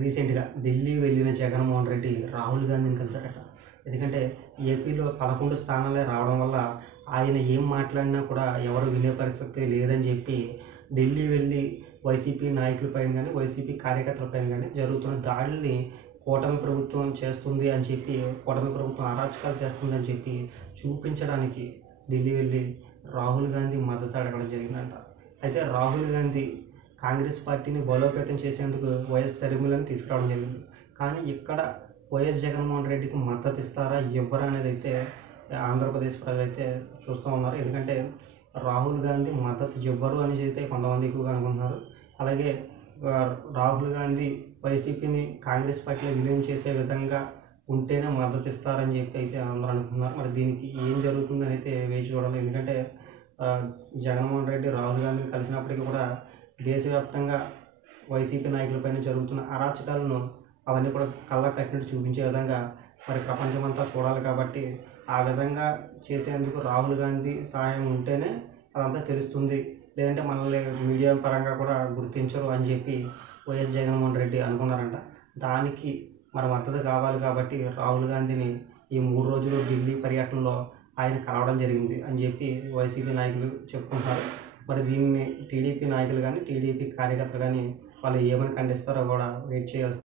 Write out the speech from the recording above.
రీసెంట్‌గా ఢిల్లీ వెళ్ళిన జగన్మోహన్ రెడ్డి రాహుల్ గాంధీని కలిసాడట. ఎందుకంటే ఏపీలో 11 స్థానాలే రావడం వల్ల ఆయన ఏం మాట్లాడినా కూడా ఎవరు వినే పరిస్థితి లేదని చెప్పి ఢిల్లీ వెళ్ళి వైసీపీ నాయకులపైన గానీ, వైసీపీ కార్యకర్తలపైన గానీ జరుగుతున్న దాడుల్ని కూటమి ప్రభుత్వం చేస్తుంది అని చెప్పి, కూటమి ప్రభుత్వం అరాచకాలు చేస్తుందని చెప్పి చూపించడానికి ఢిల్లీ వెళ్ళి రాహుల్ గాంధీ మద్దతు అడగడం జరిగిందంట. అయితే రాహుల్ గాంధీ కాంగ్రెస్ పార్టీని బలోపేతం చేసేందుకు వైఎస్ షర్మిలని తీసుకురావడం జరిగింది. కానీ ఇక్కడ వైఎస్ జగన్మోహన్ రెడ్డికి మద్దతు ఇస్తారా, ఇవ్వరా అనేది అయితే ఆంధ్రప్రదేశ్ ప్రజలైతే చూస్తూ ఉన్నారు. ఎందుకంటే రాహుల్ గాంధీ మద్దతు ఇవ్వరు అని అయితే కొంతమంది ఎక్కువగా అనుకుంటున్నారు. అలాగే రాహుల్ గాంధీ వైసీపీని కాంగ్రెస్ పార్టీలో విలీనం చేసే విధంగా ఉంటేనే మద్దతు ఇస్తారని చెప్పి అయితే అందరూ అనుకుంటున్నారు. మరి దీనికి ఏం జరుగుతుందని అయితే వేచి చూడాలి. ఎందుకంటే జగన్మోహన్ రెడ్డి రాహుల్ గాంధీని కలిసినప్పటికీ కూడా దేశవ్యాప్తంగా వైసీపీ నాయకులపైన జరుగుతున్న అరాచకాలను అవన్నీ కూడా కళ్ళకు కట్టినట్టు చూపించే విధంగా మరి ప్రపంచమంతా చూడాలి. కాబట్టి ఆ విధంగా చేసేందుకు రాహుల్ గాంధీ సహాయం ఉంటేనే అదంతా తెలుస్తుంది. లేదంటే మనల్ని మీడియా పరంగా కూడా గుర్తించరు అని చెప్పి వైఎస్ జగన్మోహన్ రెడ్డి అనుకున్నారంట. దానికి మరి మద్దతు కావాలి కాబట్టి రాహుల్ గాంధీని ఈ 3 రోజులు ఢిల్లీ పర్యటనలో ఆయన కలవడం జరిగింది అని చెప్పి వైసీపీ నాయకులు చెప్పుకుంటున్నారు. మరి దీన్ని టీడీపీ నాయకులు కానీ, టీడీపీ కార్యకర్తలు కానీ వాళ్ళు ఏమని ఖండిస్తారో కూడా వెయిట్ చేయాల్సి